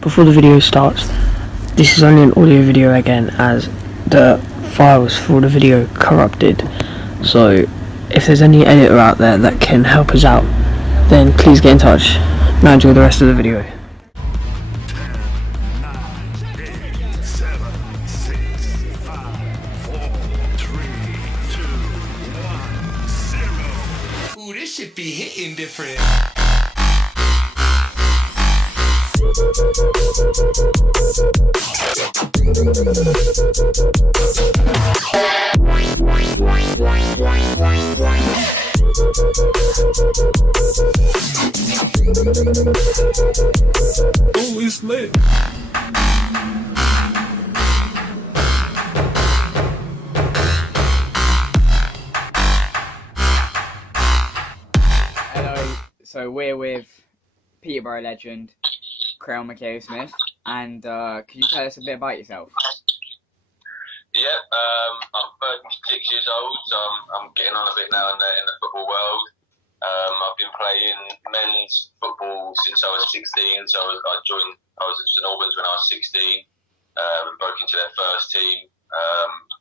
before the video starts, this is only an audio video again, as the files for the video corrupted. So if there's any editor out there that can help us out, then please get in touch. Now enjoy the rest of the video. 10, 9, 8, 7, 6, 5, 4, 3, 2, 1, 0. Ooh, this should be hitting different. Ooh, it's lit. Hello, so we're with Peterborough legend Craig Mackail-Smith, and could you tell us a bit about yourself? Yeah, I'm 36 years old, so I'm getting on a bit now in the football world. I've been playing men's football since I was 16, so I was at St Albans when I was 16, and broke into their first team.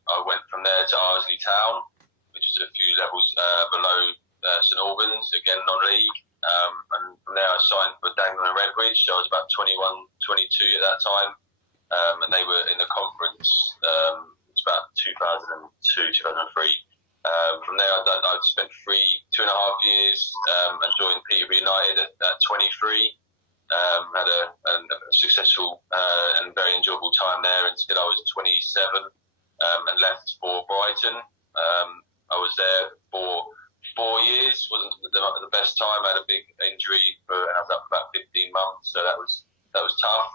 I went from there to Arsley Town, which is a few levels below St Albans, again non-league. And from there I signed for Dagenham and Redbridge, so I was about 21, 22 at that time, and they were in the conference. It's about 2002, 2003. From there I spent 2.5 years and joined Peterborough United at 23. Had a successful and very enjoyable time there until I was 27 and left for Brighton. I was there for 4 years. Wasn't the best time. I had a big injury I was up for about 15 months, so that was tough.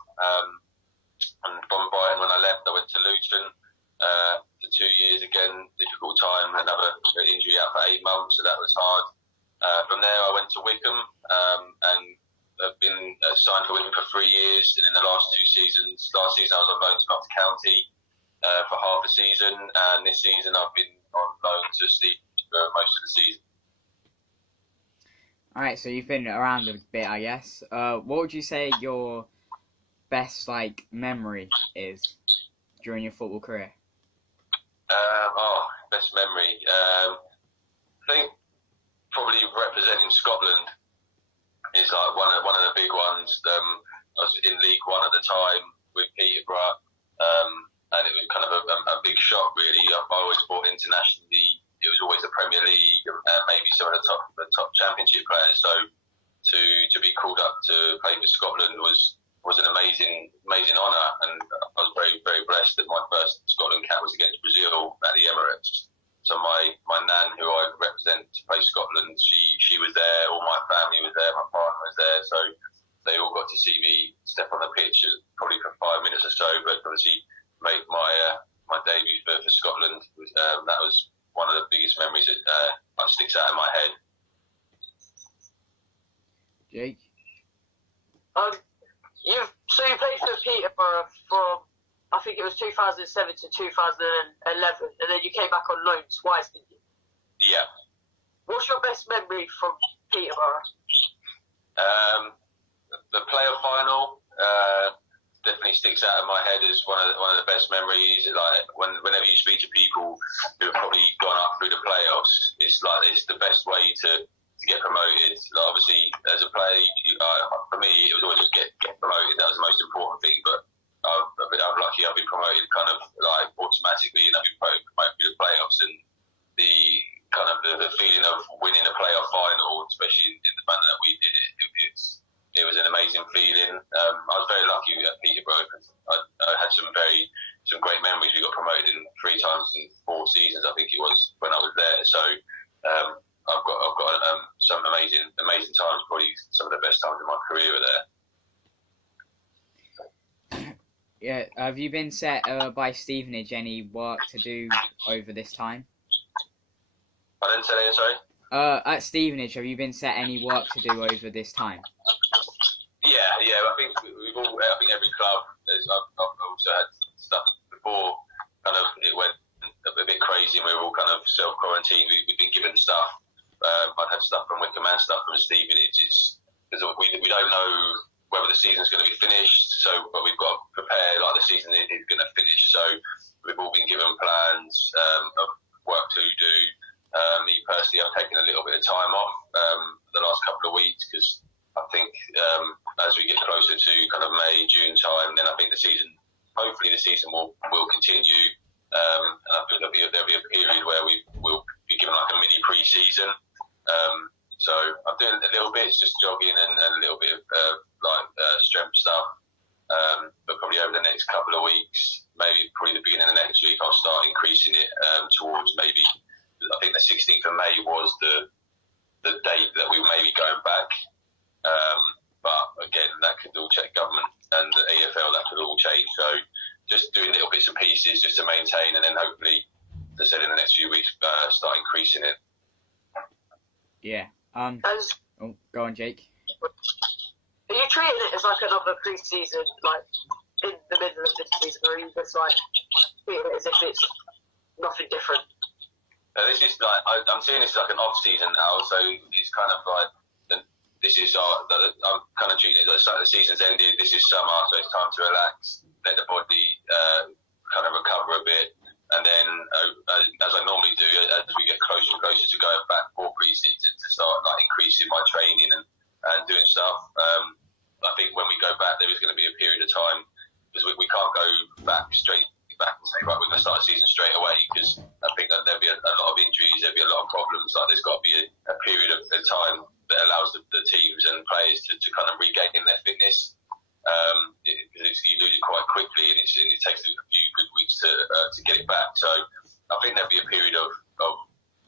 And from Brighton, when I left, I went to Luton for 2 years. Again, difficult time. Another injury out for 8 months, so that was hard. From there, I went to Wycombe and I've been signed for Wycombe for 3 years. And in the last 2 seasons, last season I was on loan to Notts County for half a season, and this season I've been on loan to Steve for most of the season. Alright, so you've been around a bit, I guess. What would you say your best memory is during your football career? Best memory. I think probably representing Scotland is one of the big ones. I was in League One at the time with Peterborough, and it was kind of a big shock really. I always thought internationally it was always the Premier League and maybe some of the top Championship players. So to be called up to play for Scotland was an amazing honour, and I was very, very blessed that my first Scotland cap was against Brazil at the Emirates. So my nan, who I represent to play Scotland, she was there, all my family was there, my partner was there, so they all got to see me step on the pitch probably for 5 minutes or so, but obviously make my debut for Scotland. That was one of the biggest memories that sticks out in my head. Jake? You played for Peterborough from, I think it was 2007 to 2011, and then you came back on loan twice, didn't you? Yeah. What's your best memory from Peterborough? The playoff final definitely sticks out in my head as one of the best memories. Like whenever you speak to people who have probably gone up through the playoffs, it's the best way to get promoted. Like obviously, as a player, for me, it was always just get promoted. That was the most important thing. But I'm lucky I've been promoted kind of like automatically, and I've been promoted through the playoffs. And the kind of the feeling of winning a playoff final, especially in the manner that we did it, it was an amazing feeling. I was very lucky at Peterborough because I had some great memories. We got promoted 3 times in 4 seasons, I think it was, when I was there. So I've got some amazing times. Probably some of the best times in my career were there. Yeah, have you been set by Stevenage any work to do over this time? I didn't say that, sorry. At Stevenage, have you been set any work to do over this time? Yeah. I think every club. I've also had stuff before. Kind of it went a bit crazy, and we were all kind of self-quarantined. We've been given stuff. I've had stuff from Wycombe and stuff from Stevenage. Because we don't know whether the season's going to be finished. but we've got to prepare like the season is going to finish. So we've all been given plans of work to do. Me personally, I've taken a little bit of time off the last couple of weeks because I think as we get closer to kind of May, June time, then I think hopefully the season will continue. And I think there'll be a period where we will be given like a mini pre-season. So I'm doing a little bit, it's just jogging and a little bit of strength stuff. But probably over the next couple of weeks, maybe probably the beginning of next week, I'll start increasing it towards maybe, I think the 16th of May was the date that we may be going back. But again, that could all check government and the EFL, that could all change. So just doing little bits and pieces just to maintain, and then hopefully, as I said, in the next few weeks, start increasing it. Yeah. Go on, Jake. Are you treating it as like another pre-season, like in the middle of this season, or are you just like treating it as if it's nothing different? This is like I'm seeing this as like an off-season now, so it's kind of like I'm kind of treating it as like the season's ended. This is summer, so it's time to relax, let the body kind of recover a bit, and then as I normally do, as we get closer and closer to going back for pre-season, to start like increasing my training and doing stuff. I think when we go back, there is going to be a period of time because we can't go straight back and say, right, we're going to start a season straight away, because I think that there'll be a lot of injuries, there'll be a lot of problems. Like there's got to be a period of time that allows the teams and players to kind of regain their fitness. You lose it quite quickly, and it takes a few good weeks to get it back. So I think there'll be a period of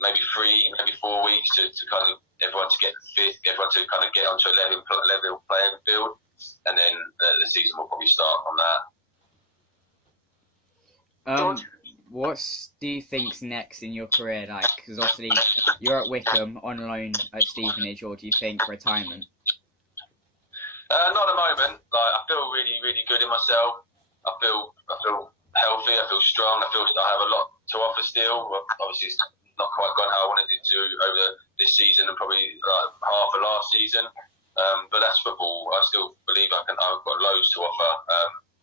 maybe 3, maybe 4 weeks to kind of everyone to get fit, everyone to kind of get onto a level playing field, and then the season will probably start on that. What do you think's next in your career? Like, because obviously you're at Wickham on loan at Stevenage, or do you think retirement? Not at the moment. Like, I feel really, really good in myself. I feel healthy. I feel strong. I feel I have a lot to offer still. Obviously, it's not quite gone how I wanted it to over this season and probably half of last season. But that's football. I still believe I've got loads to offer.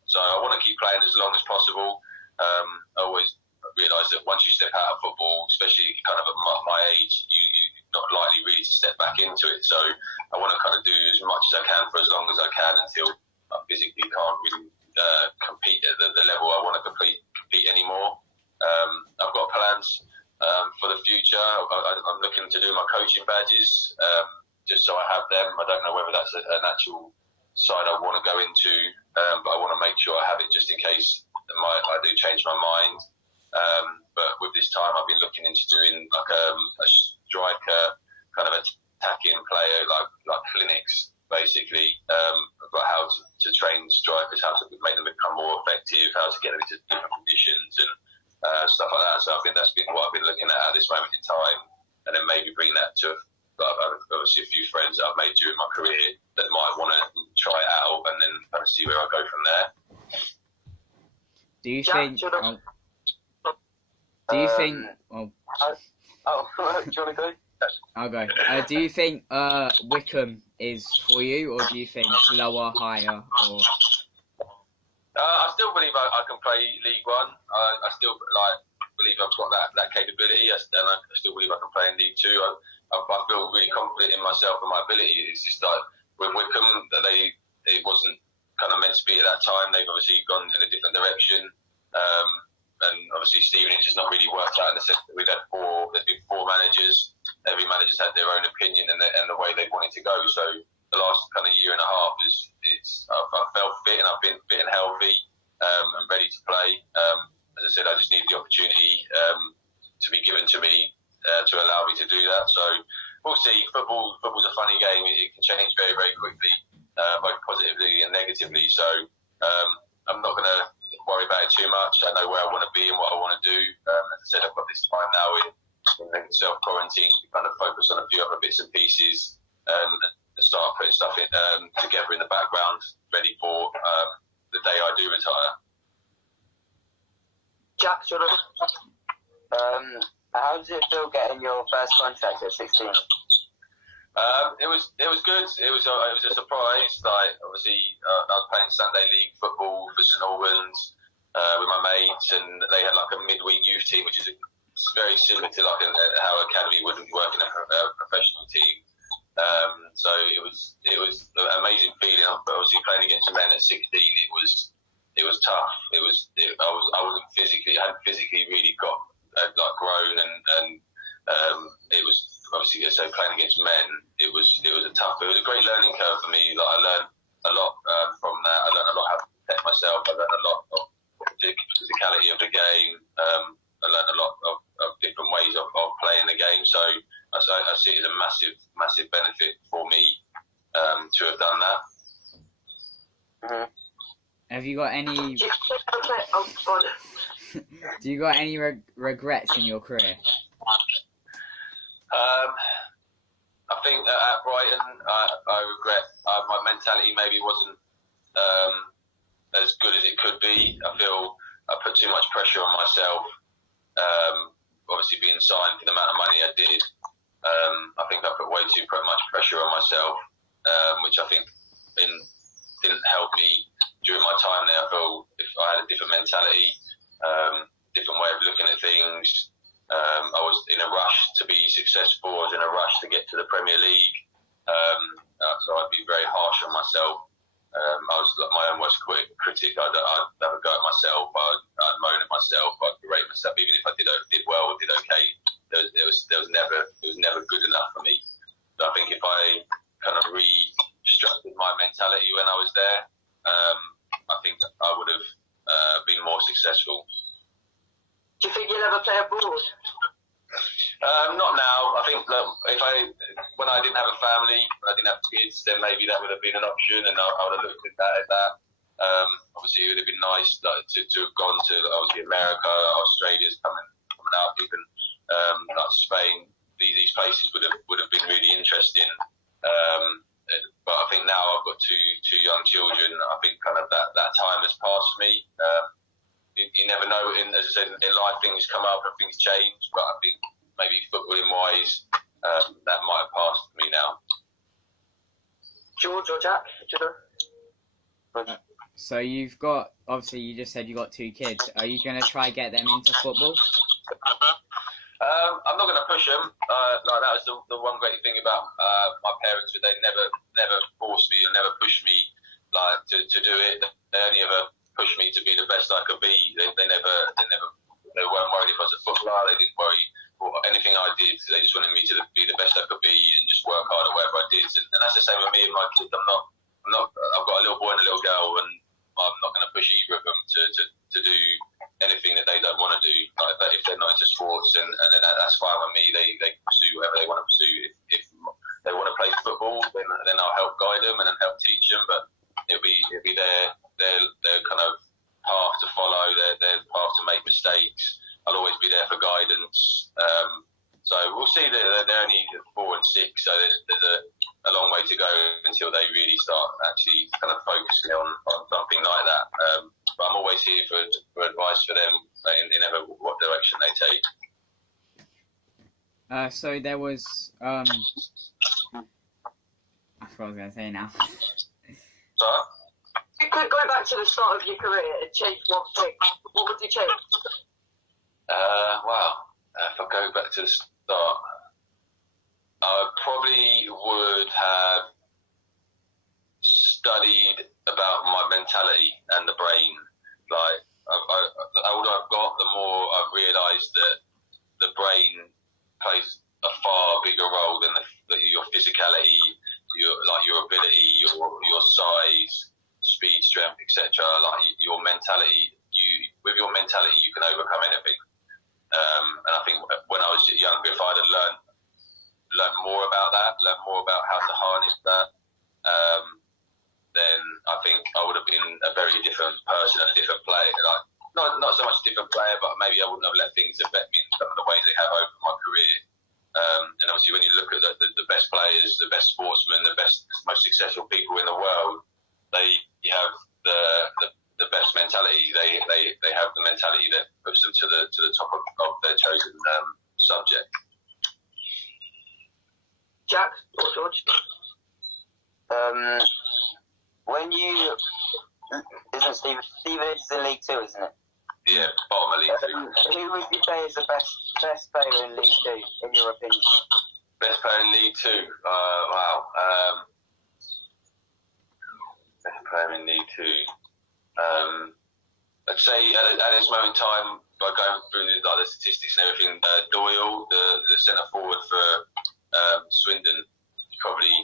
So I want to keep playing as long as possible. I always realise that once you step out of football, especially kind of at my age, you're not likely really to step back into it. So I want to kind of do as much as I can for as long as I can until I physically can't really compete at the level I want to compete anymore. I've got plans for the future. I'm looking to do my coaching badges just so I have them. I don't know whether that's an actual side I want to go into, but I want to make sure I have it just in case I do change my mind. But with this time, I've been looking into doing like a striker kind of attacking player, like clinics, basically, about how to train strikers, how to make them become more effective, how to get them into different conditions and stuff like that. So I think that's been what I've been looking at this moment in time, and then maybe bring that to obviously a few friends that I've made during my career that might want to try it out, and then kind of see where I go from there. Do you think? Do you think? Well, do you want to go? I'll go. Do you think Wickham is for you, or do you think lower, higher, or? I still believe I can play League One. I still believe I've got that capability, and I still believe I can play in League Two. I feel really confident in myself and my ability. It's just like with Wickham, that it wasn't kind of meant to be at that time. They've obviously gone in a different direction, and obviously Stevenage has not really worked out in the sense that there's been 4 managers. Every manager's had their own opinion and the way they wanted to go. So the last kind of year and a half I felt fit, and I've been fit and healthy and ready to play. As I said, I just need the opportunity to be given to me to allow me to do that. So we'll see. Football's a funny game. It can change very, very quickly, both positively and negatively. So I'm not going to worry about it too much. I know where I want to be and what I want to do. As I said, I've got this time now in self-quarantine to kind of focus on a few other bits and pieces and start putting stuff in together in the background, ready for the day I do retire. Jack, do you want to... How does it feel getting your first contract at 16? It was good. It was a surprise. Like obviously, I was playing Sunday League football for St Albans with my mates, and they had like a midweek youth team, which is very similar to like how academy would work in a professional team. So it was an amazing feeling. But obviously, playing against men at 16, it was tough. I wasn't physically. I hadn't physically really got like grown, and it was. Obviously, so playing against men, it was a great learning curve for me. Like I learned a lot from that. I learned a lot how to protect myself. I learned a lot of the physicality of the game. I learned a lot of different ways of playing the game. So I see it as a massive benefit for me to have done that. Mm-hmm. Have you got any? Do you got any regrets in your career? I think that at Brighton, I regret my mentality maybe wasn't as good as it could be. I feel I put too much pressure on myself. Obviously, being signed for the amount of money I did, I think I put way too much pressure on myself, which I think didn't help me during my time there. I feel if I had a different mentality, different way of looking at things. I was in a rush to be successful. I was in a rush to get to the Premier League. So I'd be very harsh on myself. I was like my own worst critic. I'd have a go at myself. I'd moan at myself. I'd berate myself, even if I did well or did okay. It was never good enough for me. So I think if I kind of restructured my mentality when I was there, I think I would have been more successful. Do you think you'll ever play abroad? Not now. I think that when I didn't have a family, when I didn't have kids, then maybe that would have been an option, and I would have looked at that. Obviously, it would have been nice to have gone to obviously America, Australia's coming out, even like Spain. These places would have been really interesting. But I think now I've got two young children. I think kind of that time has passed for me. You never know. As I said, in life things come up and things change. But I think maybe footballing wise, that might have passed for me now. George or Jack, do you know? So you've got, obviously you just said you got 2 kids. Are you going to try get them into football? I'm not going to push them. Like that was the one great thing about my parents. They never forced me or never pushed me like to do it. They only ever pushed me to be the best I could be. They weren't worried if I was a footballer. They didn't worry for anything I did. They just wanted me to be the best I could be and just work hard at whatever I did. And that's the same with me and my kids. I've got a little boy and a little girl, and I'm not going to push either of them to do anything that they don't want to do. Like, but if they're not into sports, and then that's fine with me. They pursue whatever they want to pursue. If they want to play football, then I'll help guide them and then help teach them. But it'll be their kind of path to follow, their path to make mistakes. I'll always be there for guidance. So we'll see. They're only 4 and 6, so there's a long way to go until they really start actually kind of focusing on something like that. But I'm always here for advice for them in what direction they take. So there was, I forgot what I was going to say now. Sorry? You could go back to the start of your career and change one thing. What would you change? Wow. If I go back to the start, I probably would have studied about my mentality and the brain. Like, the older I've got, the more I've realised that the brain plays a far bigger role than your physicality, your ability, your size, speed, strength, etc. Like your mentality, with your mentality you can overcome anything. And I think when I was younger, if I'd have learned more about that, learned more about how to harness that, then I think I would have been a very different person and a different player. Like, not so much a different player, but maybe I wouldn't have let things affect me in some of the ways they have over my career. And obviously, when you look at the best players, the best sportsmen, the most successful people in the world, they have the best mentality. They have the mentality that puts them to the top of their chosen subject. Do Jack or George? When you isn't Stephen is in League Two, isn't it? Yeah, bottom of League Two. Who would you say is the best player in League Two, in your opinion? Best player in League Two. Wow. Best player in League Two. I'd say at this moment in time, by going through the statistics and everything, Doyle, the centre forward for Swindon, is probably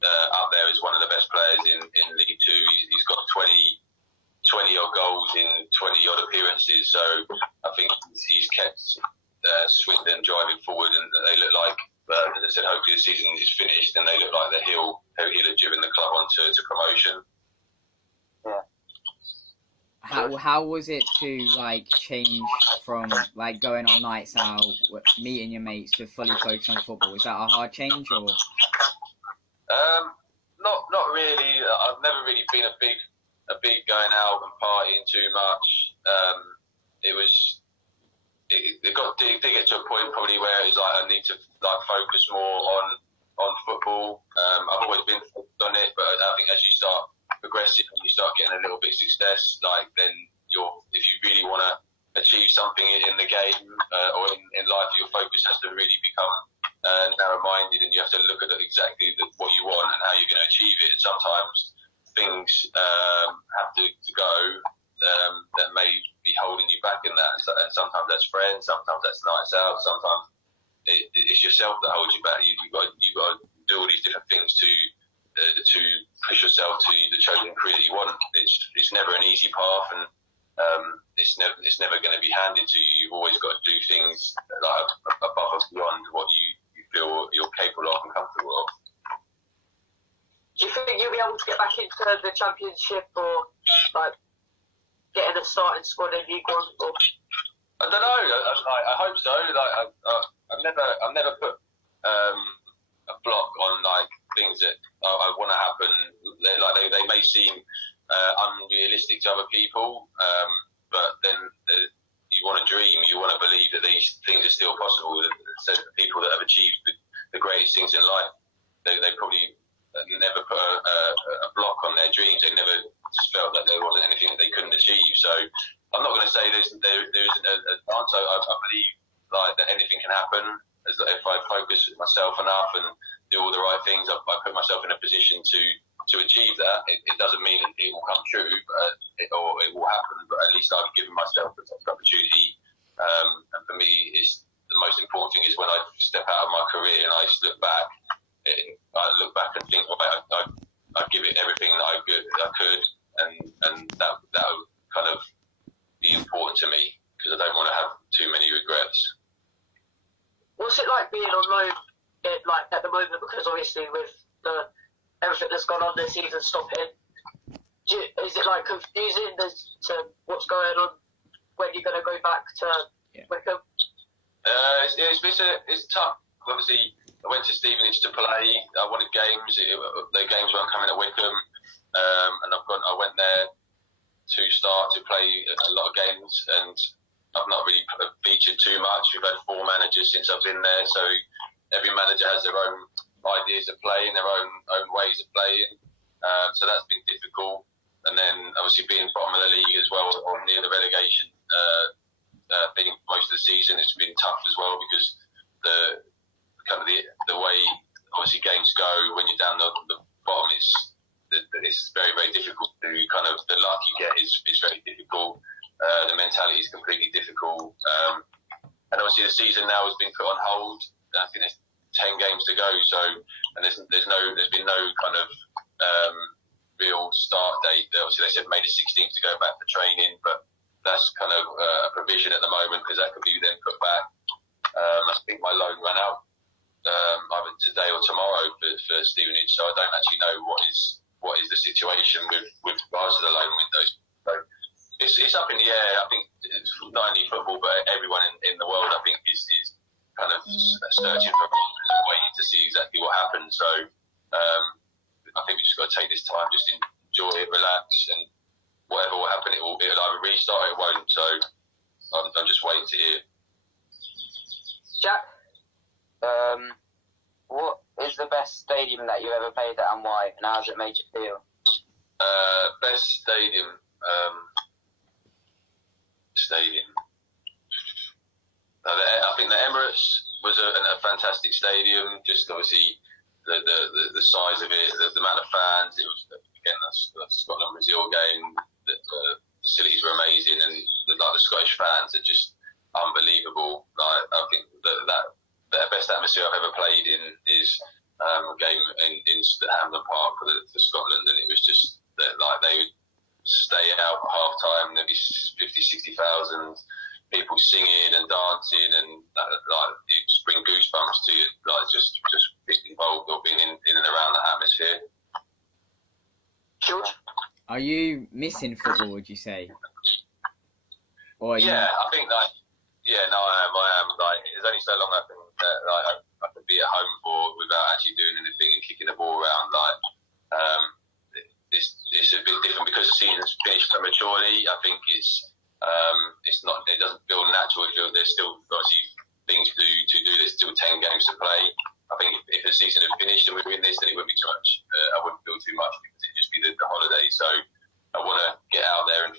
up there as one of the best players in League Two. He's got 20 odd goals in 20 odd appearances, so I think he's kept Swindon driving forward, and they look like, as I said, hopefully the season is finished and they look like he'll have driven the club on to promotion. Yeah. How was it to like change from like going on nights out, meeting your mates, to fully focus on football? Was that a hard change, or? Not really. I've never really been a big going out and partying too much. It did get to a point probably where it's like I need to like focus more on football. I've always been focused on it, but I think as you start progressing and you start getting a little bit of success, like then if you really want to achieve something in the game or in life, your focus has to really become narrow-minded, and you have to look at exactly what you want and how you're going to achieve it. And sometimes things have to go that may be holding you back in that. And sometimes that's friends, sometimes that's nights out, sometimes it's yourself that holds you back. You've got to do all these different things to push yourself to the chosen career that you want. It's never an easy path, and it's never going to be handed to you. You've always got to do things like above and beyond what you feel you're capable of and comfortable of. Do you think you'll be able to get back into the Championship, or like getting a starting squad in League One? Or? I don't know. I hope so. Like I've never put a block on like things that I want to happen. They may seem unrealistic to other people, but then you want to dream. You want to believe that these things are still possible. So the people that have achieved the greatest things in life, they probably never put a block on their dreams. They never felt that there wasn't anything that they couldn't achieve. So I'm not going to say there isn't an answer. I believe like that anything can happen if I focus myself enough and do all the right things. I put myself in a position to achieve that. It doesn't mean that it will come true, or it will happen. But at least I've given myself the opportunity. And for me, it's the most important thing is when I step out of my career and I just look back. I look back and think, well, I'd give it everything that I could, and that would kind of be important to me because I don't want to have too many regrets. What's it like being on loan, like at the moment? Because obviously with everything that's gone on this season stopping, is it like confusing as to what's going on when you're going to go back to Wickham? It's tough. Obviously, I went to Stevenage to play. I wanted games. The games weren't coming at Wickham, and I went there to start to play a lot of games, and I've not really featured too much. We've had 4 managers since I've been there, so every manager has their own ideas of playing, their own ways of playing. So that's been difficult. And then obviously being bottom of the league as well, or near the relegation, being most of the season, it's been tough as well because the way obviously games go when you're down the bottom, it's very, very difficult to kind of, the luck you get is very difficult. The mentality is completely difficult. And obviously the season now has been put on hold. I think there's 10 games to go, and there's been no kind of real start date. Obviously they said May the 16th to go back for training, but that's kind of a provision at the moment because that could be then put back. I think my loan ran out either today or tomorrow for Stevenage, so I don't actually know what is the situation with regards to the loan window. So it's up in the air. I think it's not only football, but everyone in the world, I think, is kind of searching for waiting to see exactly what happens. So I think we just got to take this time, just enjoy it, relax, and whatever will happen, it'll either restart or it won't. So I'm just waiting to hear. Jack? what is the best stadium that you ever played at and why? And how has it made you feel? Best stadium. I think the Emirates was a fantastic stadium. Just obviously the size of it, the amount of fans. It was again the Scotland Brazil game. The facilities were amazing, and the Scottish fans are just unbelievable. I think that the best atmosphere I've ever played in is a game in Hampden Park for Scotland, and it was just that they would stay out at half time. There'd be 50,000, 60,000 people singing and dancing, and it just bring goosebumps to you, just being involved or being in and around that atmosphere. George? Are you missing football, would you say? Or are you... Yeah, I think I am. It's only so long I can be at home without actually doing anything and kicking the ball around. It's a bit different because the season's finished prematurely. I think it's not. It doesn't feel natural. There's still obviously things to do. There's still 10 games to play. I think if the season had finished and we were in this, then it wouldn't be too much. I wouldn't feel too much because it'd just be the holiday. So I want to get out there and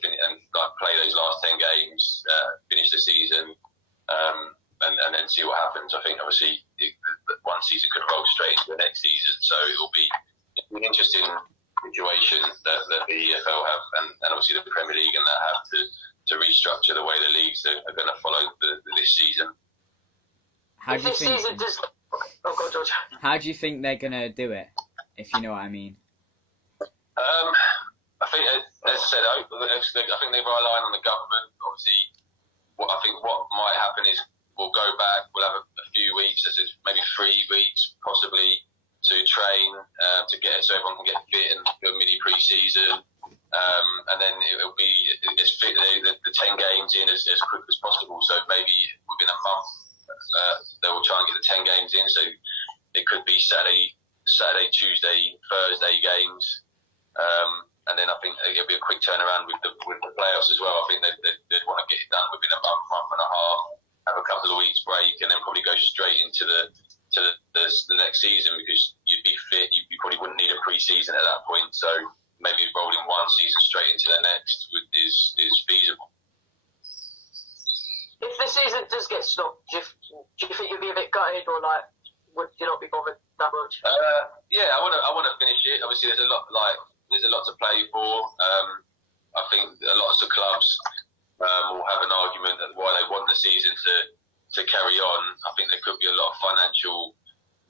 play those last 10 games, finish the season, and then see what happens. I think obviously one season could roll straight into the next season, so it'll be an interesting situation that the EFL have, and obviously the Premier League and that have to restructure the way the leagues are going to follow this season. How do you think? Oh, God, George. How do you think they're gonna do it? If you know what I mean. I think, as I said, I think they rely on the government. Obviously, what might happen is we'll go back. We'll have a few weeks, maybe 3 weeks, possibly, to train to get it so everyone can get fit and do a mini pre-season, and then it'll be as fit the 10 games in as quick as possible. So maybe within a month they will try and get the 10 games in. So it could be Saturday, Tuesday, Thursday games, and then I think it'll be a quick turnaround with the playoffs as well. I think they'd want to get it done within a month and a half, have a couple of weeks break, and then probably go straight into the next season because you'd be fit. You probably wouldn't need a pre-season at that point. So maybe rolling one season straight into the next is feasible. If the season does get stopped, do you think you'd be a bit gutted, or would you not be bothered that much? Yeah, I want to finish it. Obviously, there's a lot to play for. I think lots of clubs will have an argument that why they want the season to carry on. I think there could be a lot of financial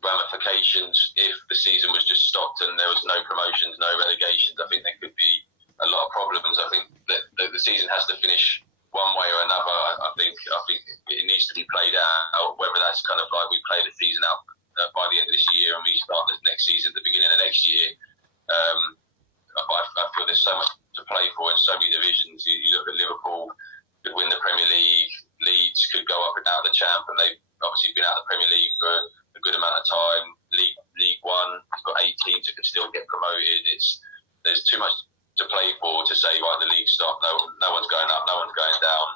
ramifications if the season was just stopped and there was no promotions, no relegations. I think there could be a lot of problems. I think that the season has to finish one way or another. I think it needs to be played out, whether that's kind of like we play the season out by the end of this year and we start the next season at the beginning of next year. I feel there's so much to play for in so many divisions. You look at Liverpool could win the Premier League, Leeds could go up and out of the champ, and they've obviously been out of the Premier League for a good amount of time. League One, it's got 8 teams that could still get promoted. There's too much to play for to say, right, the league stopped, no one's going up, no one's going down,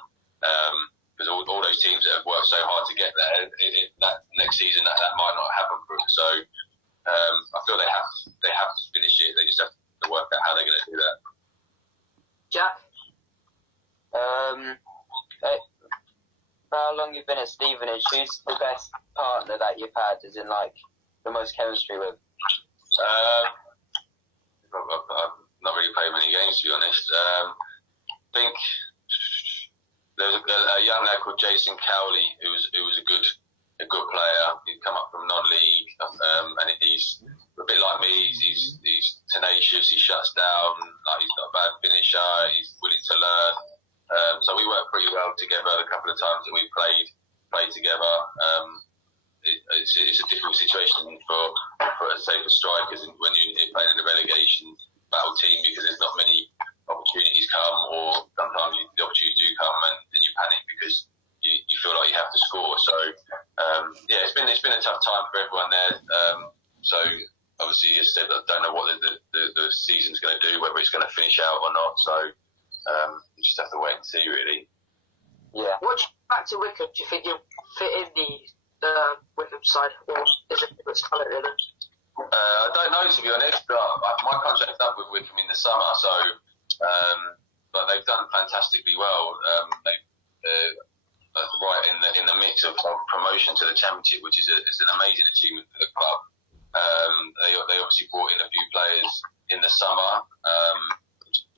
because all those teams that have worked so hard to get there, that next season that might not happen for them. So I feel they have to finish it. They just have to work out how they're going to do that. Jack? How long you've been at Stevenage? Who's the best partner that you've had, as in the most chemistry with? I've not really played many games, to be honest. I think there was a young lad called Jason Cowley who was a good player. He'd come up from non-league, and he's a bit like me. He's tenacious. He shuts down. He's not a bad finisher. He's willing to learn. So we worked pretty well together the couple of times that we played together. It's a difficult situation for strikers when you're playing in a relegation battle team, because there's not many opportunities come, or sometimes the opportunities do come and you panic because you feel like you have to score. So it's been a tough time for everyone there. So obviously, as I said, I don't know what the season's going to do, whether it's going to finish out or not. So you just have to wait and see, really. Yeah. Back to Wickham, do you think you'll fit in the the Wickham side, or is it much talent really? I don't know, to be honest. But my contract's up with Wickham in the summer, so but they've done fantastically well. They're right in the mix of promotion to the Championship, which is an amazing achievement for the club. They obviously brought in a few players in the summer,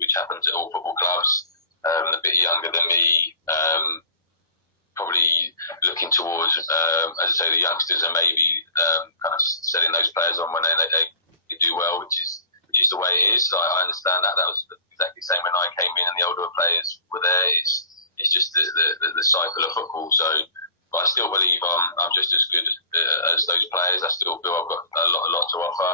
which happens at all football clubs. A bit younger than me, probably looking towards, as I say, the youngsters, and maybe kind of setting those players on when they do well, which is the way it is. So I understand that. That was exactly the same when I came in and the older players were there. It's just the cycle of football. So, but I still believe I'm just as good as those players. I still feel I've got a lot to offer.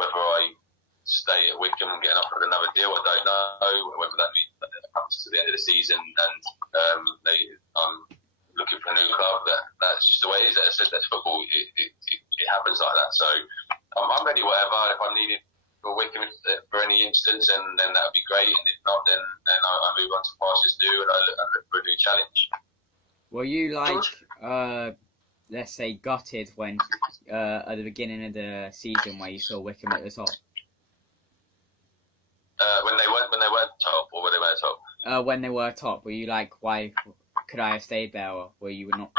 Whether I stay at Wickham and get offered another deal, I don't know. Whether that comes to the end of the season and I'm looking for a new club, that's just the way it is. As I said, that's football. It happens like that. So I'm ready, whatever. If I'm needed for Wickham for any instance, and then that would be great. And if not, then I move on to pastures new, and I look for a new challenge. Were you let's say, gutted when at the beginning of the season where you saw Wickham at the top? When they weren't top, or when they were top? When they were top, were you like, why could I have stayed there, or were you not?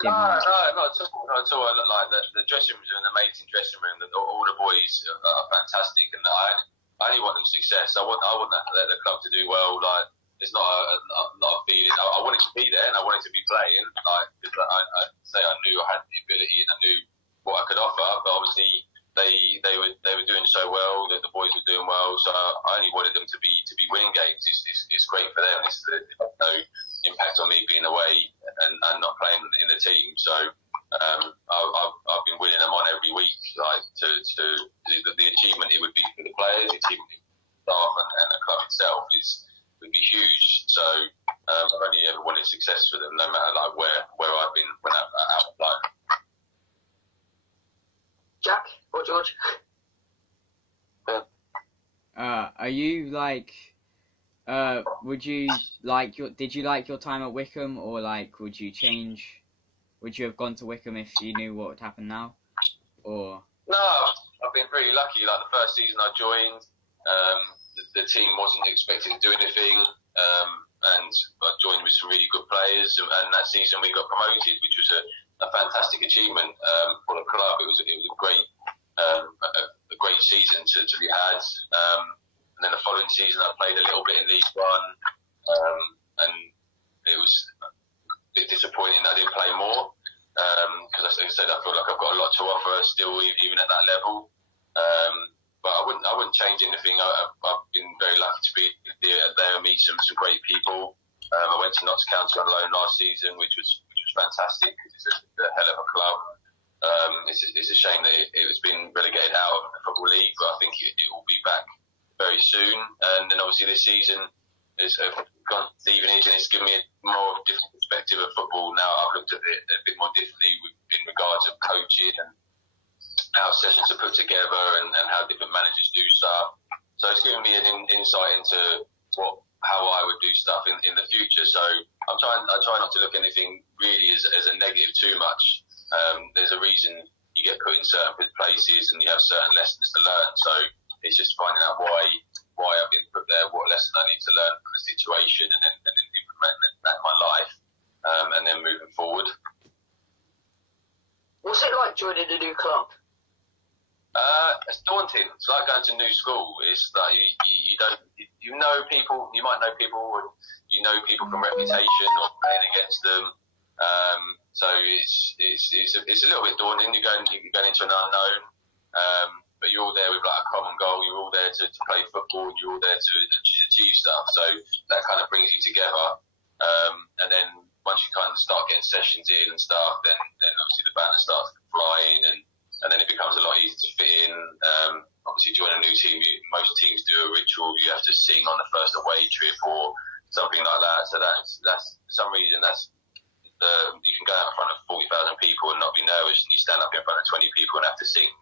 No, not at all. Like the dressing room is an amazing dressing room. All the boys are fantastic, and I only want them success. I want the club to do well. Like, it's not a feeling. I wanted to be there, and I wanted to be playing. I say I knew I had the ability, and I knew what I could offer. But obviously, they were doing so well. The boys were doing well. So I only wanted them to be winning games. It's great for them. It's no impact on me being away and not playing in the team. So I've been winning them on every week. Like to the achievement it would be for the players, the achievement for the staff and the club itself would be huge. So I've only ever wanted success for them, no matter like where I've been when I'm out of line. Jack or George? Are you like? Did you like your time at Wickham, or like would you have gone to Wickham if you knew what would happen now? Or no, I've been pretty lucky. Like the first season I joined, the team wasn't expected to do anything, and I joined with some really good players, and that season we got promoted, which was a fantastic achievement for the club. It was a great season to be had. And then the following season, I played a little bit in League One, and it was a bit disappointing that I didn't play more, because as I said, I feel like I've got a lot to offer still, even at that level. But I wouldn't change anything. I've been very lucky to be there and meet some great people. I went to Notts County on loan last season, which was fantastic. It's a hell of a club. It's a shame that it's been relegated out of the Football League, but I think it will be back very soon. And then obviously this season has gone to Stevenage, and it's given me a more different perspective of football. Now I've looked at it a bit more differently in regards of coaching and how sessions are put together and how different managers do stuff. So it's given me an insight into how I would do stuff in the future. So I try not to look at anything really as a negative too much. There's a reason you get put in certain places and you have certain lessons to learn. So it's just finding out why I've been put there, what lesson I need to learn from the situation, and then implementing that in my life, and then moving forward. What's it like joining a new club? It's daunting. It's like going to a new school. It's like you know people, you might know people, or you know people from reputation or playing against them. So it's a little bit daunting. You're going into an unknown. But you're all there with like a common goal. You're all there to play football. You're all there to achieve stuff. So that kind of brings you together. And then once you kind of start getting sessions in and stuff, then obviously the banner starts flying, and then it becomes a lot easier to fit in. Obviously, join a new team. Most teams do a ritual. You have to sing on the first away trip or something like that. So that's for some reason you can go out in front of 40,000 people and not be nervous, and you stand up in front of 20 people and have to sing.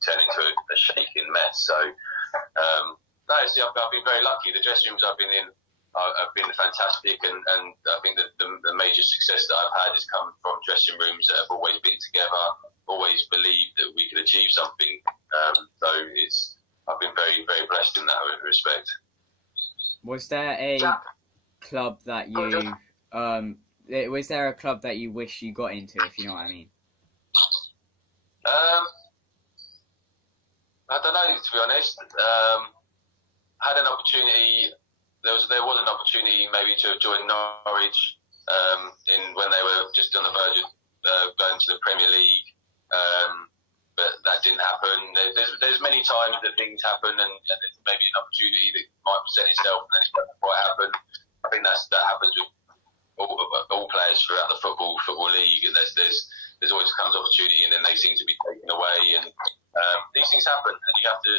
Turn into a shaking mess. So, I've been very lucky. The dressing rooms I've been in have been fantastic, and I think that the major success that I've had has come from dressing rooms that have always been together, always believed that we could achieve something. So I've been very, very blessed in that respect. Was there a club that you was there a club that you wish you got into, if you know what I mean? I don't know, to be honest. Had an opportunity. There was an opportunity maybe to have joined Norwich when they were just on the verge of going to the Premier League, but that didn't happen. There's many times that things happen, and there's maybe an opportunity that might present itself, and then it doesn't quite happen. I think that happens with all players throughout the football league, and there's always comes opportunity, and then they seem to be taken away, and these things happen, and you have to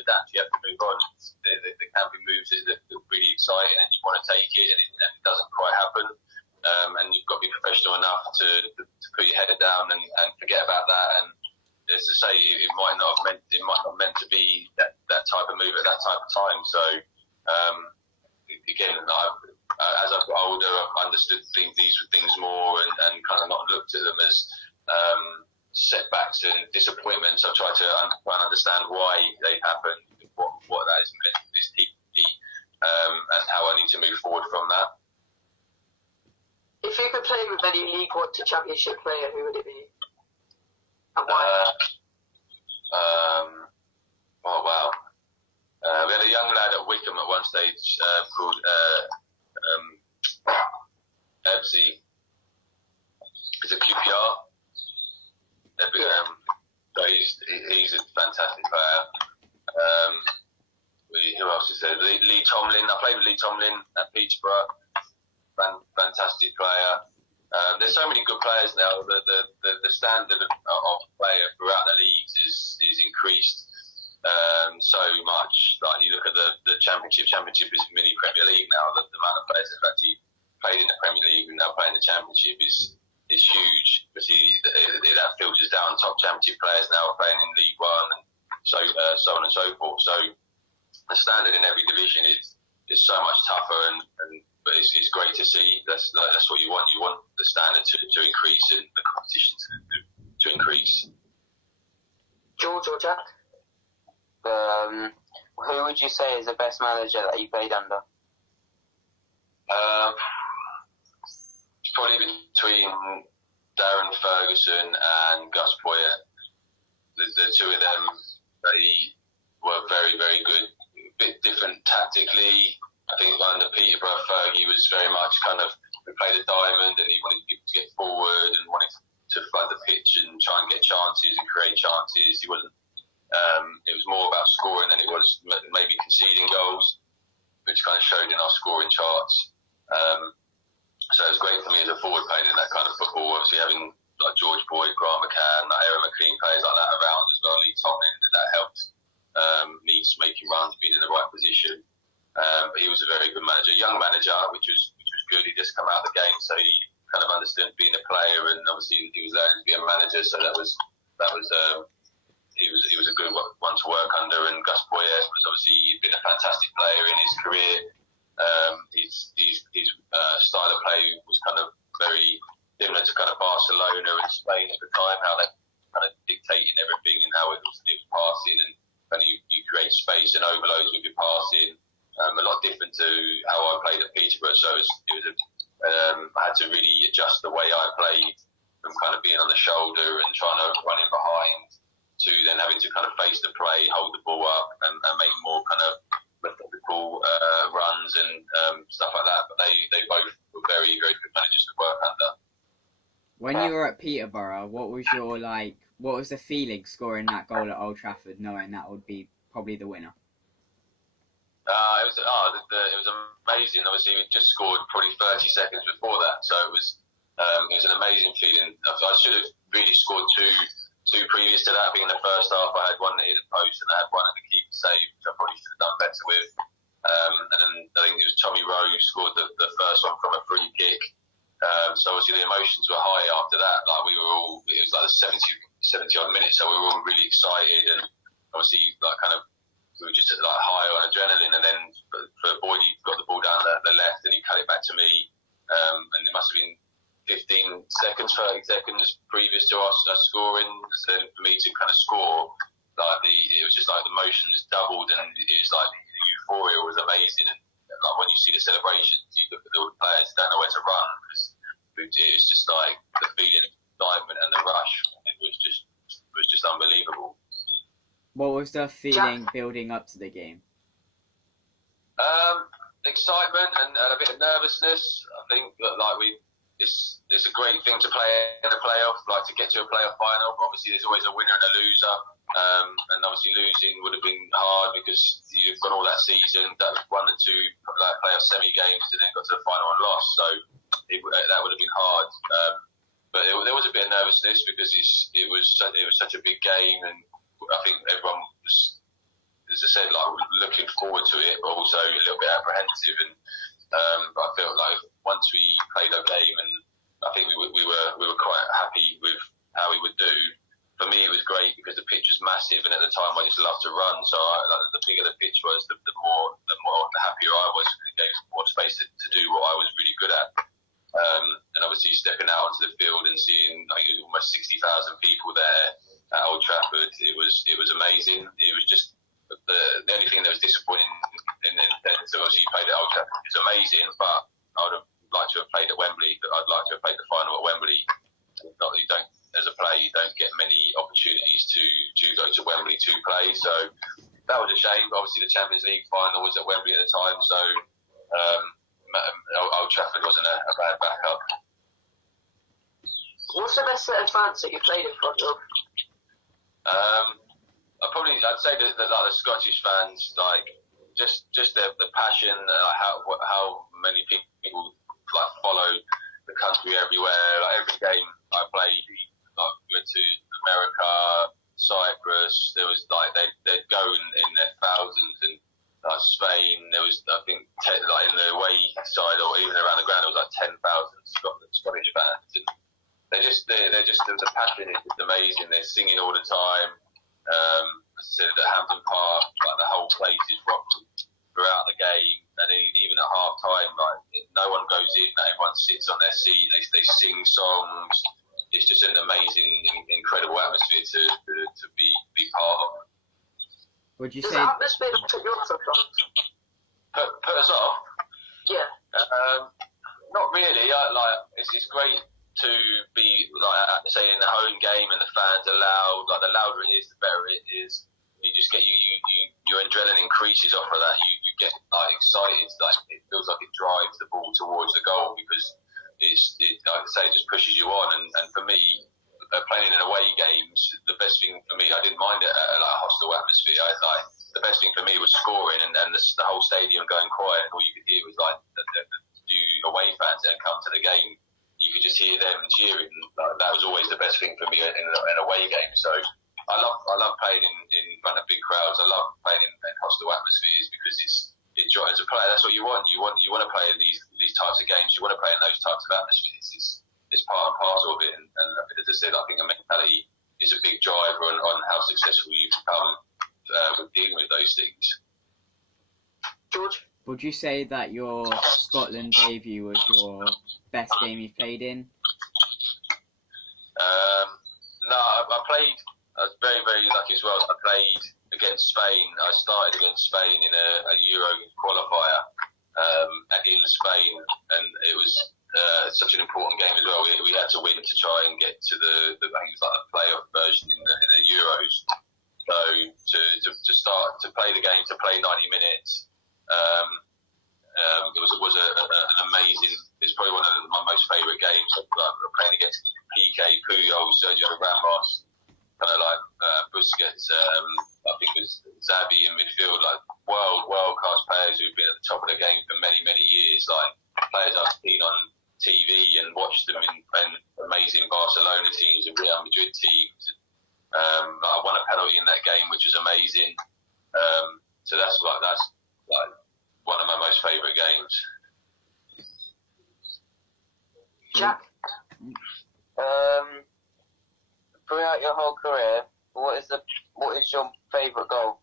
adapt, you have to move on. There can be moves that are really exciting, and you want to take it, and it doesn't quite happen, and you've got to be professional enough to put your head down and forget about that. And as I say, it might not meant to be that type of move at that type of time. So again, as I've got older, I've understood these things more, and kind of not looked at them as setbacks and disappointments. I've tried to understand why they happened, what that is meant for this team, and how I need to move forward from that. If you could play with any League One to Championship player, who would it be? And why? Oh wow. We had a young lad at Wickham at one stage called Ebsy. He's a QPR. So he's a fantastic player. Who else is there? Lee Tomlin. I played with Lee Tomlin at Peterborough. Fantastic player. There's so many good players now. The standard of player throughout the leagues is increased so much. Like you look at the Championship is mini Premier League now. The amount of players that have actually played in the Premier League and now playing the Championship is huge. But that filters down. Top Championship players now are playing in League One, and so on and so forth. So the standard in every division is so much tougher, but it's great to see. That's what you want. You want the standard to increase and the competition to increase. George or Jack? Who would you say is the best manager that you played under? It's probably between Darren Ferguson and Gus Poyet. The two of them, they were very, very good. A bit different tactically. I think under Peterborough, Fergie was very much kind of, we played a diamond, and he wanted people to get forward and wanted to flood the pitch and try and get chances and create chances. He wasn't. It was more about scoring than it was maybe conceding goals, which kind of showed in our scoring charts. So it was great for me as a forward playing in that kind of football. Obviously having like George Boyd, Grant McCann, like Aaron McLean, players like that around as well. Lee Tomlin, that helped me just making runs, being in the right position. But he was a very good manager, young manager, which was good. He just come out of the game, so he kind of understood being a player, and obviously he was learning to be a manager. So he was a good one to work under. And Gus Poyet was obviously been a fantastic player in his career. His style of play was kind of very similar to kind of Barcelona and Spain at the time, how they kind of dictating everything and how it was passing, and kind of you create space and overloads with your passing. A lot different to how I played at Peterborough, so I had to really adjust the way I played from kind of being on the shoulder and trying to run in behind to then having to kind of face the play, hold the ball up, and make more kind of methodical runs and stuff like that. But they both were very, very good managers to work under. When you were at Peterborough, what was the feeling scoring that goal at Old Trafford, knowing that would be probably the winner? It was amazing. Obviously, we just scored probably 30 seconds before that, so it was an amazing feeling. I should have really scored two previous to that. Being the first half, I had one that hit the post and I had one at the keeper save, which I probably should have done better with. And then I think it was Tommy Rowe who scored the first one from a free kick. So obviously the emotions were high after that. Like it was like 70 odd minutes, so we were all really excited, and obviously like kind of we were just like high on adrenaline. And then for Boyd, he got the ball down the left and he cut it back to me. And it must have been 15 seconds, 30 seconds previous to us scoring. So for me to kind of score, it was just like the motions doubled, and it was like the euphoria was amazing. And like when you see the celebrations, you look at the players, don't know where to run, because it was just like the feeling of excitement and the rush. It was just unbelievable. What was the feeling building up to the game? Excitement and a bit of nervousness. I think that it's a great thing to play in a playoff, like to get to a playoff final. Obviously, there's always a winner and a loser, and obviously losing would have been hard because you've got all that season, that won the two playoff semi games, and then got to the final and lost. So that would have been hard. But there was a bit of nervousness because it was such a big game, and I think everyone was, as I said, like looking forward to it, but also a little bit apprehensive. And but I felt like once we played our game, and I think we were quite happy with how we would do. For me, it was great because the pitch was massive, and at the time I just loved to run. So the bigger the pitch was, the happier I was. It gave more space to do what I was really good at. And obviously stepping out onto the field and seeing almost 60,000 people there at Old Trafford, it was amazing. It was just the only thing that was disappointing in the sense of obviously you played at Old Trafford. It's amazing, but I would have liked to have played at Wembley. I'd like to have played the final at Wembley. As a player, you don't get many opportunities to go to Wembley to play. So that was a shame. Obviously, the Champions League final was at Wembley at the time, so Old Trafford wasn't a bad backup. What's the best set of fans that you played in front of? I'd say that the Scottish fans, like just the passion, how many people like follow the country everywhere. Like every game I played, like we went to America, Cyprus. There was like they'd go in their thousands, and Spain. There was, I think, like in the away side or even around the ground, there was like 10,000 Scottish fans. And they're just the passion is just amazing. They're singing all the time. As I said, at Hampden Park, like the whole place is rocking throughout the game, and even at half time, like no one goes in, everyone sits on their seat. They sing songs. It's just an amazing, incredible atmosphere to be part of. Would you Does say the atmosphere put you off sometimes? Put us off? Yeah. Not really. It's great to be say in the home game and the fans are loud. Like the louder it is, the better it is. You just get your adrenaline increases off of that. You get excited. Like it feels like it drives the ball towards the goal because like I say, it just pushes you on. And for me, playing in away games, the best thing for me, I didn't mind it at a hostile atmosphere. The best thing for me was scoring and the whole stadium going quiet. All you could hear was like the away fans that had come to the game. You could just hear them cheering. That was always the best thing for me in an away game. So I love playing in front of big crowds. I love playing in hostile atmospheres because as a player, that's what you want. You want to play in these types of games. You want to play in those types of atmospheres. It's part and parcel of it. And as I said, I think the mentality is a big driver on how successful you become with dealing with those things. George? Would you say that your Scotland debut was your best game you've played in? No, I was very, very lucky as well. I played against Spain. I started against Spain in a Euro qualifier against Spain, and it was such an important game as well. We had to win to try and get to I think it was like the playoff version in the Euros. So to start to play the game, to play 90 minutes, it was an amazing. It's probably one of my most favourite games. Playing against PK, Puyol, Sergio Ramos, kind of like Busquets. I think it was Xavi in midfield, like world class players who've been at the top of the game for many years. Like players I've seen on TV and watched them in amazing Barcelona teams and Real Madrid teams. I won a penalty in that game, which was amazing. So that's one of my most favourite games. Jack? Throughout your whole career, what is your favourite goal?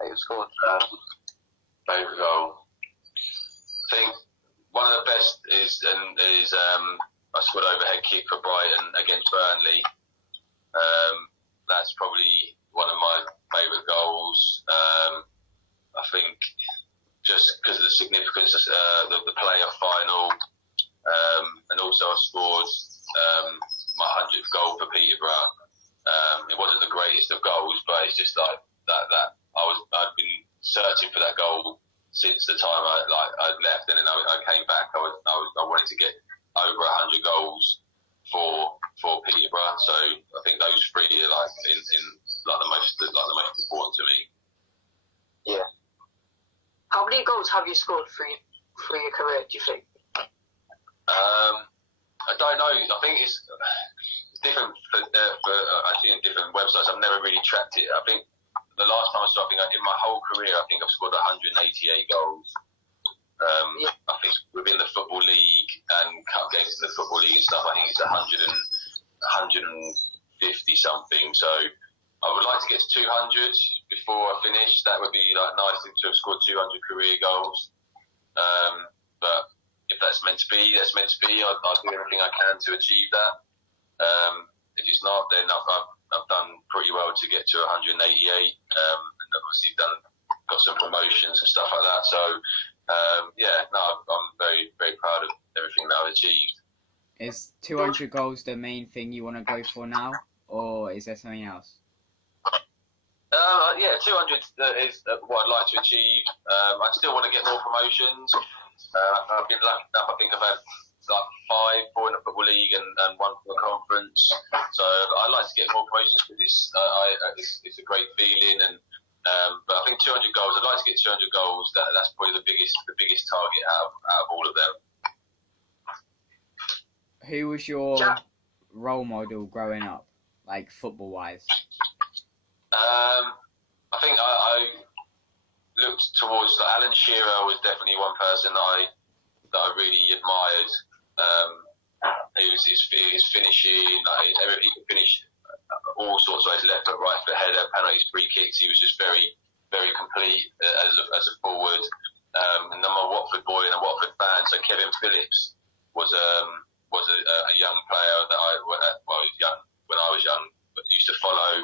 that you've scored? Favourite goal. I think one of the best is I scored overhead kick for Brighton against Burnley. That's probably one of my favourite goals. I think just because of the significance of the playoff final, and also I scored my 100th goal for Peterborough. It wasn't the greatest of goals, but it's just like that I'd been searching for that goal since the time I left, and then I came back. I wanted to get over 100 goals for Peterborough. So I think those three are like in like the most important to me. Yeah. How many goals have you scored for your career, do you think? I don't know. I think it's different for I think in different websites. I've never really tracked it. I think the last time I saw, in my whole career, I think I've scored 188 goals. I think within the Football League and cup games in the Football League and stuff, I think it's 150 something. So I would like to get to 200 before I finish. That would be like nice to have scored 200 career goals. But if that's meant to be, that's meant to be. I'll do everything I can to achieve that. If it's not, then I've done pretty well to get to 188. And obviously got some promotions and stuff like that. So I'm very, very proud of everything that I've achieved. Is 200 goals the main thing you want to go for now, or is there something else? 200 is what I'd like to achieve. I still want to get more promotions. I've been lucky enough. I think I've had like 4 in the Football League and 1 from the conference. So I'd like to get more promotions because it's a great feeling. And but I think 200 goals. I'd like to get 200 goals. That's probably the biggest target out of all of them. Who was your role model growing up, like football-wise? I think I looked towards Alan Shearer was definitely one person that I really admired. His finishing, he could finish all sorts of ways, left foot, right foot, header, penalties, free kicks. He was just very, very complete as a forward. And I'm a Watford boy and a Watford fan, so Kevin Phillips was a young player that when I was young, but used to follow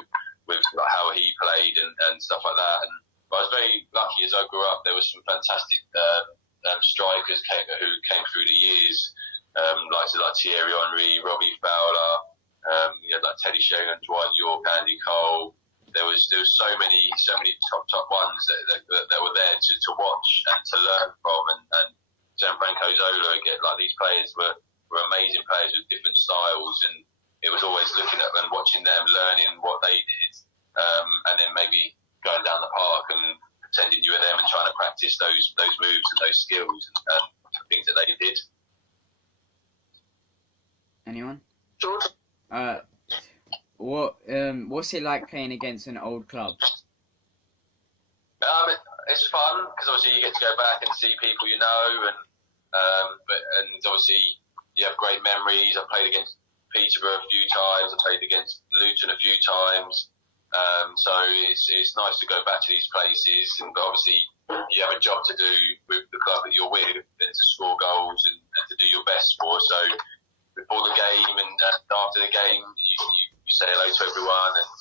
with how he played and stuff like that. And I was very lucky as I grew up. There was some fantastic strikers who came through the years, like Thierry Henry, Robbie Fowler, like Teddy Sheringham, Dwight York, Andy Cole. There was so many top ones that were there to watch and to learn from, and Gianfranco Zola again. Like these players were amazing players with different styles, and it was always looking at and watching them, learning what they did, and then maybe going down the park and pretending you were them and trying to practice those moves and those skills and things that they did. Anyone? George? What's it like playing against an old club? It's fun because obviously you get to go back and see people you know, and obviously you have great memories. I've played against Peterborough a few times. I've played against Luton a few times. So it's nice to go back to these places, but obviously you have a job to do with the club that you're with, and to score goals and to do your best for. So before the game and after the game, you say hello to everyone and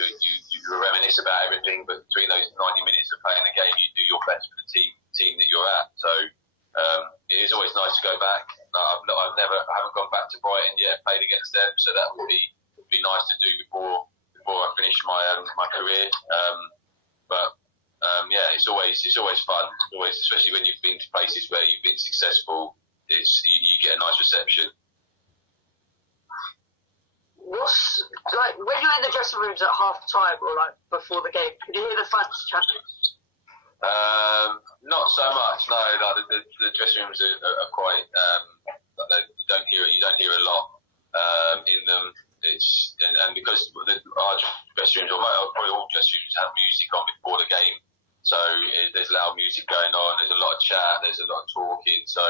you reminisce about everything. But between those 90 minutes of playing the game, you do your best for the team that you're at. So it is always nice to go back. I haven't gone back to Brighton yet, played against them, so that would be nice to do before I finish my career. It's always fun. Always, especially when you've been to places where you've been successful. You get a nice reception. What's like when you're in the dressing rooms at half time or like before the game? Can you hear the fans chatting? Not so much. No, like the dressing rooms are quite. You don't hear a lot in them. It's and because our dressing rooms, or probably all dressing rooms, have music on before the game, so there's loud music going on. There's a lot of chat. There's a lot of talking. So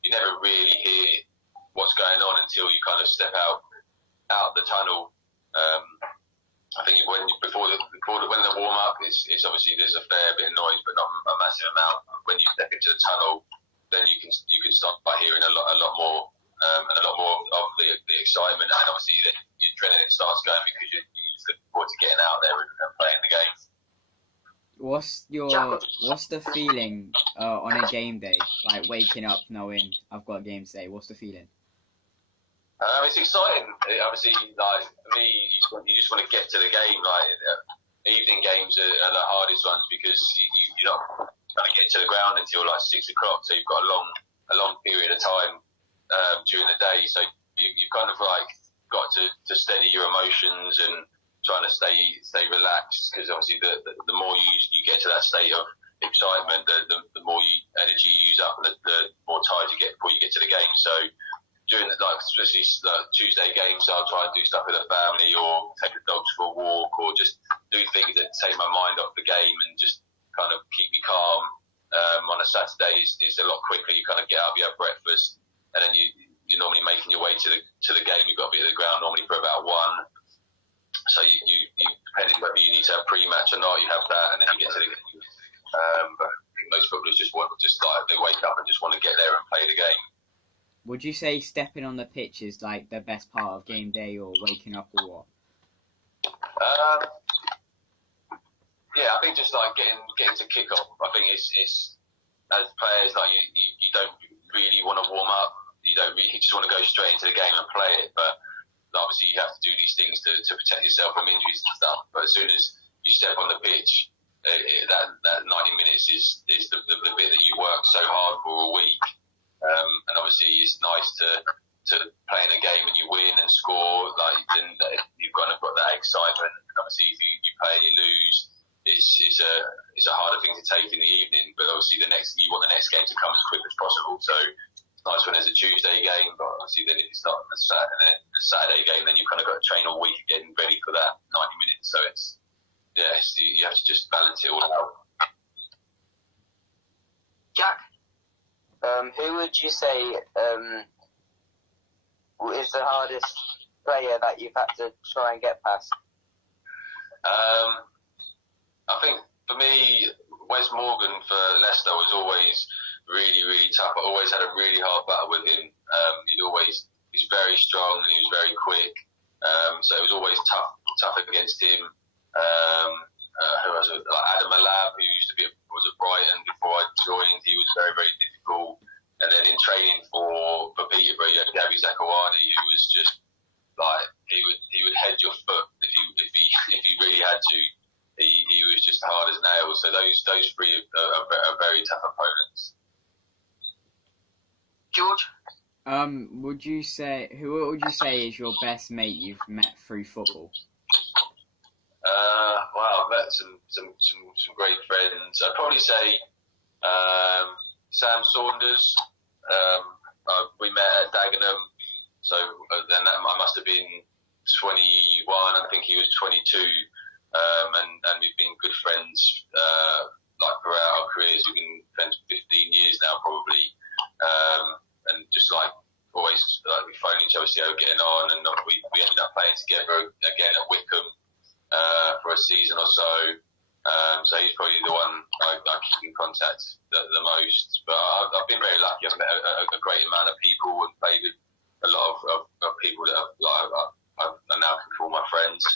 you never really hear what's going on until you kind of step out the tunnel. I think when the warm up, it's obviously there's a fair bit of noise, but not a massive amount. When you step into the tunnel, then you can start by hearing a lot more and a lot more of the excitement, and obviously the adrenaline starts going because you're looking forward to getting out there and playing the game. What's the feeling on a game day, like waking up knowing I've got a game today? What's the feeling? It's exciting. Obviously, like me, you just want to get to the game. Like evening games are the hardest ones because you're not going to get to the ground until like 6 o'clock. So you've got a long period of time during the day. So you've kind of like got to steady your emotions and trying to stay relaxed, because obviously the more you get to that state of excitement, the more energy you use up, and the more tired you get before you get to the game. So during especially Tuesday games, I'll try and do stuff with the family, or take the dogs for a walk, or just do things that take my mind off the game and just kind of keep me calm. On a Saturday, it's a lot quicker. You kind of get up, you have breakfast, and then you're normally making your way to the game. You've got to be at the ground normally for about 1. So you depending whether you need to have pre-match or not, you have that, and then you get to the game. But I think most footballers they wake up and just want to get there and play the game. Would you say stepping on the pitch is like the best part of game day, or waking up, or what? Yeah, I think just like getting to kick off. I think it's as players, like you don't really want to warm up. You just want to go straight into the game and play it. But obviously you have to do these things to protect yourself from injuries and stuff. But as soon as you step on the pitch, that 90 minutes is the bit that you work so hard for all week. And obviously it's nice to play in a game and you win and score. Like then you've kind of got that excitement. Obviously, if you play and you lose, it's a harder thing to take in the evening. But obviously you want the next game to come as quick as possible. So it's nice when there's a Tuesday game, but obviously then if you start a Saturday game, then you've kind of got to train all week getting ready for that 90 minutes. So you have to just balance it all out. Jack? Who would you say is the hardest player that you've had to try and get past? I think for me, Wes Morgan for Leicester was always really, really tough. I always had a really hard battle with him. He's very strong and he was very quick. So it was always tough against him. Who else? Like Adam Alab, who was at Brighton before I joined. He was very, very difficult. And then in training for Peterborough, you had Gabby Zakawani, who was just like he would head your foot if he really had to. He was just hard as nails. So those three are very tough opponents. George? Who would you say is your best mate you've met through football? Wow, I've met some great friends. I'd probably say Sam Saunders. We met at Dagenham, so then I must have been 21. I think he was 22, and we've been good friends like throughout our careers. We've been friends for 15 years now, probably, and just like always, like we phone each other, see how we're getting on, and we ended up playing together again at Wickham for a season or so. So he's probably the one I keep in contact the most. But I've been very lucky. I've met a great amount of people and played with a lot of people that I now can call my friends.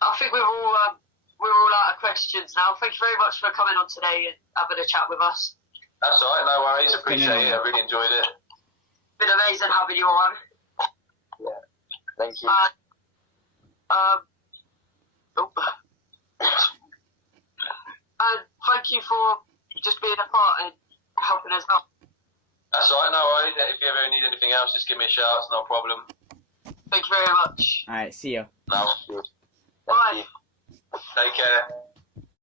I think we're all out of questions now. Thank you very much for coming on today and having a chat with us. That's all right, no worries. Appreciate it. I really enjoyed it. Been amazing having you on. Yeah, thank you. And thank you for just being a part and helping us out. That's all right, no worries. If you ever need anything else, just give me a shout. It's no problem. Thank you very much. Alright, see ya. No. Bye. Take care.